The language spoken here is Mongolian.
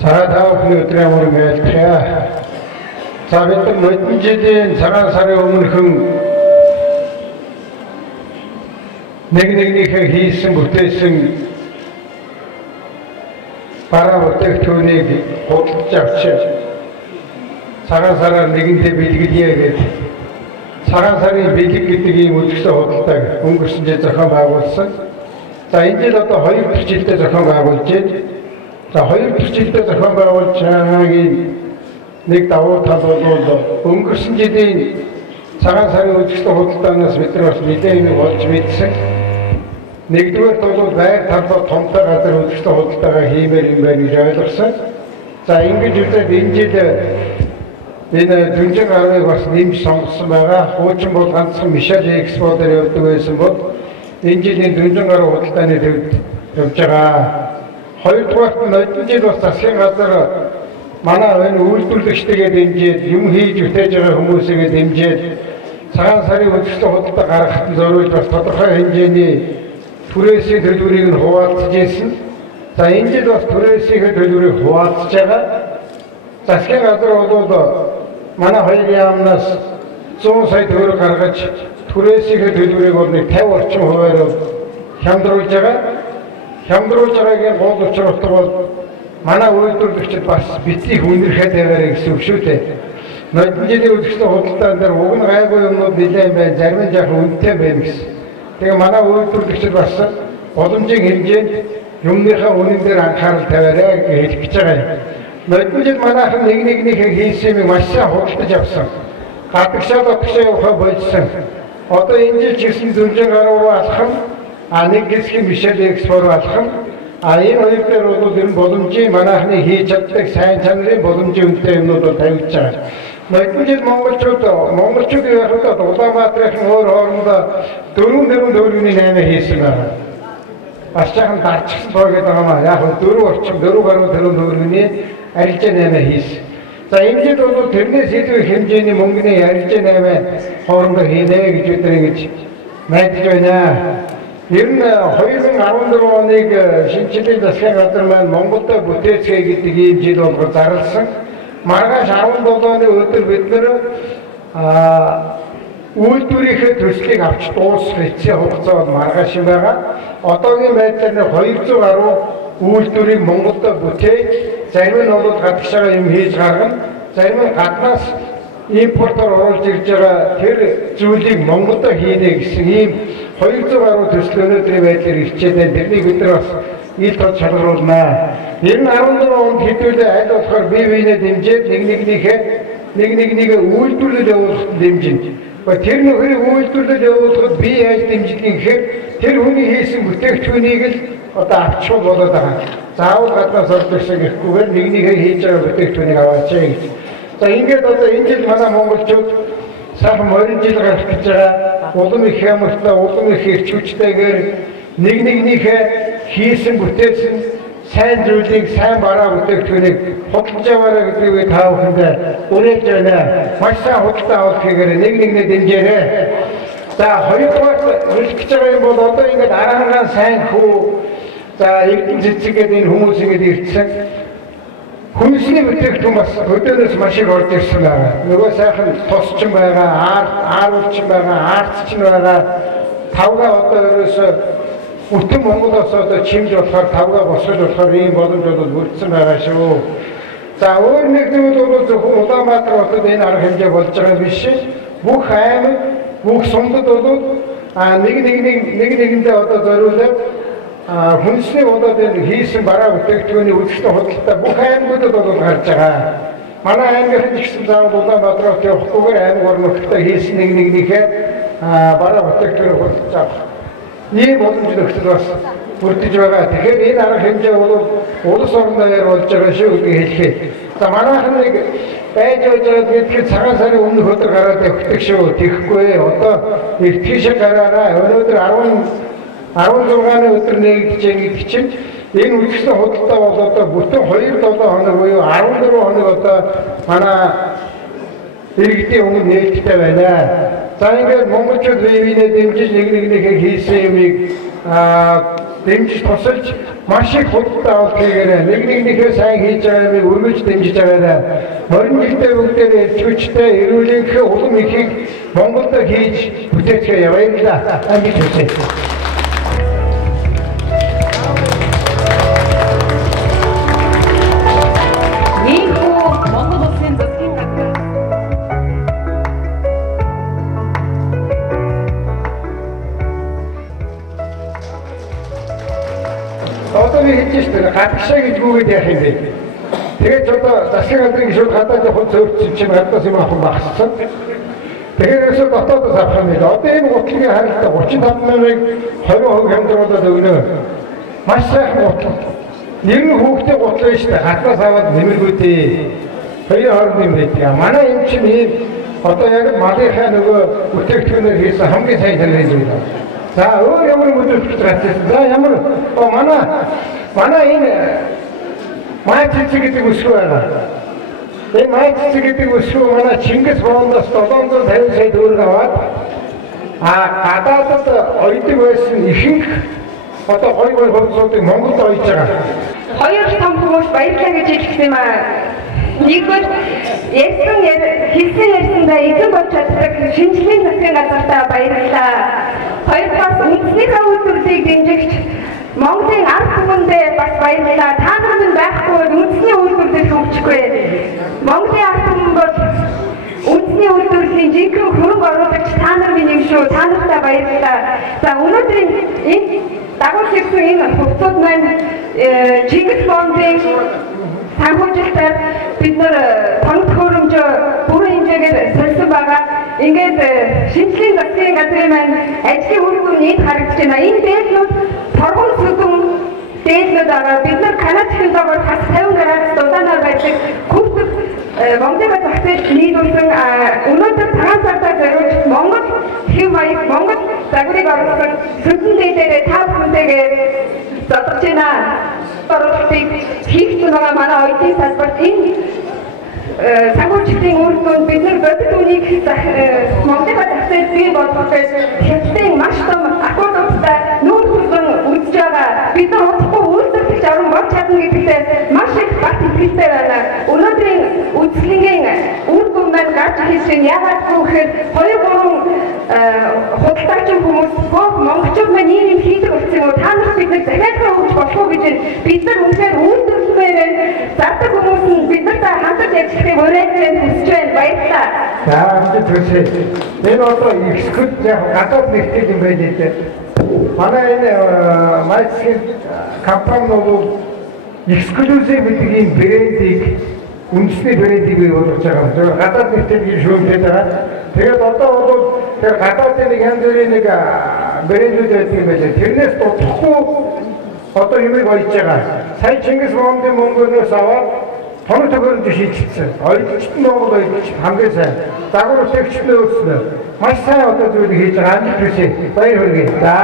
Цагаан өдрийн өмнө байлтгая. За бид нар модон жилийн цагаан сарын өмнөхөн нэгнийхээ хийсэн бүтээсэн бараа бүтээгдэхүүнийг худалдаж авч цагаан сараар нэгэнтээ бэлгэлье гэдэг цагаан сарын бэлэг гэдэг ийм үзэсгэлэн худалдааг өнгөрсөн жил зохион байгуулсан. За энэ жил одоо 2 дахь жилдээ зохион байгуулж байна. За 2 дахь жилдээ зохион байгуулж байгаагийн нэг давуу тал бол өнгөрсөн жилийн цагаан сарын үзэсгэлэн худалдаанаас бид нар бас нэлээд болж мэдсэн. Нэгдүгээр бол байр талбай томтой газар үзэсгэлэн худалдаагаа хиймээр юм байна гэж ойлгосон. За ингэж үзээд энэ жил энэ Дүнжин гарыг бас нэмж сонгосон байгаа. Хуучин бол ганцхан Мишель Экспо дээр явдаг байсан бол энэ жилийн Дүнжин гарын худалдааны төвд явж байгаа. Хоёрдугаарт нь одон жил бас засгийн газар манай энэ үйлдвэрлэгчтэйгээ дэмжиж юм хийж бүтээж байгаа хүмүүсийгээ дэмжиж цагаан сарын үзэсгэлэн худалдаа гаргахад зориулж бас тодорхой хэмжээний түрээсийн төлбөрийг нь хуваалцаж ирсэн. За энэ жил бас түрээсийн төлбөрийг хуваалцаж байгаа. Засгийн газар бол манай хоёр яамнаас 100 сая төгрөг гаргаж түрээсийн төлбөрийг бол 50 орчим хувиар хямдруулж байгаа. Хямдруулж байгаагийн гол учир бол манай үйлдвэрлэгчид бас битгий үнэрхээ тавиараа гэсэн үг шүү дээ. Нодон жилийн үзэсгэлэн худалдаан дээр уг нь гайгүй юмнууд нэлээд байна, зарим нь яг үнэтэй байна гэсэн. Тэгээ манай үйлдвэрлэгчид бас боломжийн хэмжээнд юмныхаа үнэн дээр анхаарал тавиараа гэж хэлэх гэж байгаа юм. Нодон жил манайхан нэгнийхээ хийсэн юм маш сайн худалдаж авсан. Гадагшаа дотгошоо явахаа болсон. Одоо энэ жил ч гэсэн Дүнжин гар руу алхам нэг хэсэг Мишель Экспо руу алхам энэ хоёр дээр бол энэ боломжийн манайхны хийж чаддаг сайн чанарын боломжийн үнэтэй юмнууд бол тавьж байгаа. Нодон жил монголчууд яхад Улаанбаатарын өөр хоорондоо 4.8 хийсэн байна. Бас жаахан дарчихсан тоо гэдэг юм аа. Яг 4 орчим 4.4 арилжаа 8 хийсэн. За энэ жил бол тэрнээс илүү хэмжээний мөнгөний арилжаа 8 хоорондоо хийнэ гэж бид нар ингэж найдаж байна. Ер нь 2014 оныг шинжлэлийн засгийн газар маань Монголд бүтээцгээ гэдэг ийм жил болгож зарласан. Маргааш 17-ны өдөр бид нар үйлдвэрийнхээ төслийг авч дуусгах эцсийн хугацаа бол маргааш юм байгаа. Одоогийн байдлаар 200 гаруй үйлдвэрийг Монголд бүтээж, зарим нь бол гадагшаа юм хийж гаргана, зарим нь гаднаас импортоор оруулж ирж байгаа тэр зүйлийг Монголд хийнэ гэсэн ийм 200 гаруй төсөл өнөөдрийн байдлаар ирчээд байна. Тэрнийг бид нар бас ил тод шалгаруулнаа. Ер нь 14 онд хэдүүлээ аль болохоор бие биенээ дэмжиж нэг үйлдвэрлэл явуулахад дэмжинэ. Тэр нөхрийг үйлдвэрлэл явуулахад би яаж дэмжих гэхээр тэр хүний хийсэн бүтээгдэхүүнийг л одоо авчих болоод байгаа. Заавал гаднаас орж ирсэн гэхгүйгээр нэгнийхээ хийж байгаа бүтээгдэхүүнийг аваач гэж. За ингээд одоо энэ жил манай монголчууд сайхан морин жил гарах гэж байгаа. Улам их ямартай, улам их эрч хүчтэйгээр нэгнийхээ хийсэн бүтээсэн сайн зүйлийг, сайн бараа бүтээгдэхүүнийг худалдаж аваарай гэдгийг та бүхэндээ уриалж байна. Маш сайн худалдаа авах гэхээр нэгнээ дэмжээрэй. За хоёрдугаар хэлэх гэж байгаа юм бол одоо ингээд арангаан сайн хүү за эрдэнэ цэцгээд энэ хүмүүс ингээд ирсэн. Хүнсний бүтээгдэхүүн бас өдөөнөөс маш их орж ирсэн байгаа. Нөгөө сайхан тосчин байгаа, ааруулчин байгаа, аарцчин байгаа. Тавга одоо ерөөсөө бүтэн Монголоос одоо чимж болохоор тавга босгож болохоор ийм боломж бол бүрдсэн байгаа шүү. За өөр нэг зүйл бол зөвхөн Улаанбаатар хотод энэ арга хэмжээ болж байгаа биш. Бүх аймаг, бүх сумдад бол нэгэндээ одоо зориулаад хүнсний удаад энэ хийсэн бараа бүтээгдэхүүний үзэсгэлэн худалдаа бүх аймагуудад бол гарч байгаа. Манай аймагт ч гэсэн заавал Улаанбаатар хотын явахгүйгээр аймаг орногчтой хийсэн нэгнийхээ бараа бүтээгдэхүүнийг худалдаж авах. Ийм боломж нөхцөл бас бүрдэж байгаа. Тэгэхээр энэ арга хэмжээ бол улс орноор болж байгаа шүү гэдгийг хэлэхэд. За манайхан нэг байж байгаа гэдгээр цагаан сарын өмнөх өдөр гараад явдаг шүү. Тэгэхгүй одоо эртхэн шиг гараараа өнөөдөр 16-ны өдөр нэгдэж байгаа чинь энэ үзэсгэлэн худалдаа бол одоо бүтэн 2-7 хоног буюу 14 хоног одоо манай иргэдийн өмнө нээлттэй байна. За ингээд монголчууд биеийнээ дэмжиж нэгнийхээ хийсэн юмыг дэмжиж тусалж маш их худалдаа авалт хийгээрэй. Нэгнийхээ сайн хийж байгааг өргөж дэмжиж байгаарай. Морин жилдээ бүгдээ эрчүүчтэй эрүүлэнхээ улам ихийг Монголд хийж бүтээцгээ явуулаа. Амжилт хүсье. Одоо би хэлж шүү дээ гадагшаа гэж үгээд яах юм бэ? Тэгээд одоо засгийн газрын шууд гадаад явах зөөрчсөн чинь гадаас юм авах багссан. Тэгээд өсөд дотоодос авах юм байна. Одоо энэ гутлын харилцаа 35 мянгыг 20% хямдруулаад өгнө. Маш сайхан гутал. Нэгэн хүүхдээ гутлаа шүү дээ гадаас аваад нэмэргүүдээ. Хоёрын хооронд юм байдаг. Манай юм чинь ийм одоо яг малынхаа нөгөө бүтээгдэхүүнээр хийсэн хамгийн сайн хэлээд байна. За өөр ямар мөдөж гарчсан. За ямар манай энэ майцэг гэдэг үсгүй байгаа. Энэ майцэг гэдэг үсгүй манай Чингис Бондоос 750 сая төгрөг аваад гадаадд ойдог байсан ихэнх одоо хоёр хувьсуудыг Монголд ойж байгаа. Хоёр том хүмүүс баярлалаа гэж хэлсэн юм аа. Нэгдүгээр ярьсандаа эзэн болж чаддаг шинжлэлийн засгийн газартаа баярлалаа. Хоёрдугаар үндэснийхээ үйлдвэрлэлийг дэмжигч Монголын ард түмэндээ бас баярлалаа. Та нар минь байхгүй үндэсний үйлдвэрлэл хөгжихгүй. Монголын ард түмэн бол үндэсний үйлдвэрлэлийн жинхэнэ хөрөнгө оруулагч та нар минь юм шүү. Та нартай баярлалаа. За өнөөдрийн энэ дагуулж ирсэн энэ хувцууд маань Чингис Бондын санхүүжилтээр бид нар тоног хөрөмжөө бүрэн хэмжээгээр сольсон байгаа. Ингээд шинжлэлийн засгийн газрын маань ажлын үр дүн энд харагдаж байна. Энэ дээлнүүд торгон сүдэн дээлнүүд байгаа. Бид нар Канад технологиор хас 50 градус дулаанаар байдаг хүүхдэд Монголын захиалт нийлүүлсэн өнөөдөр цагаан сартаа зориулж Монгол хэв маяг Монгол загварыг оруулсан сүдэн дээлээр та бүхэнтэйгээ зодож байна. Оруулалтыг хийгдсэн байгаа манай оюутны салбарт энэ санхүүжилтийн үр дүнд бид нар бодит үнийг Монголын захиалт бий болгох гэж хятадын маш том аккордтай нүүр төрсөн үзэж байгаа. Бид нар удахгүй үйлдвэрлэж орон болж чадна гэдэгтээ маш их бат итгэлтэй байна. Өнөөдрийн үйлчлэгийн үр дүн маань гарч ирж байна. Яагаад гэвэл 2-3 худалдаачин хүмүүс монголчууд маань ийм хийдэг болсон юм уу? Та нар биднийг захиалгын өгч болох уу гэж бид нар үнэхээр үйлдвэрлэмээр зардаг хүмүүс нь бид нартай хамтарч ажиллахыг уриалж хүсэж байна. Баярлалаа. За амжилт хүсье. Энэ одоо экскурс яг гадаад нэгтгэл юм байна дээ. Манай энэ майцгийн компаниуд эксклюзив гэдэг ийм брендийг үндэсний брендийг бий болгож байгаа. Гадаад нэгтгэл шүүмжлээд байгаа. Тэгээд одоо бол тэр гадаадын нэг янз бүрийн нэг брэндүүд байдаг юм байна. Тэрнээс дутхгүй одоо юмыг ойж байгаа. Сая Чингис Бондын мөнгөнөөс аваад тоног төгөөрөнд шийдчихсэн. Ойдчт нь Монгол ойдч хамгийн сайн. Дагвар үтэгчнээ өөрснөө маш сайн одоо зүйлийг хийж байгаа. Амжилт хүсье. Баяр хүргэе. За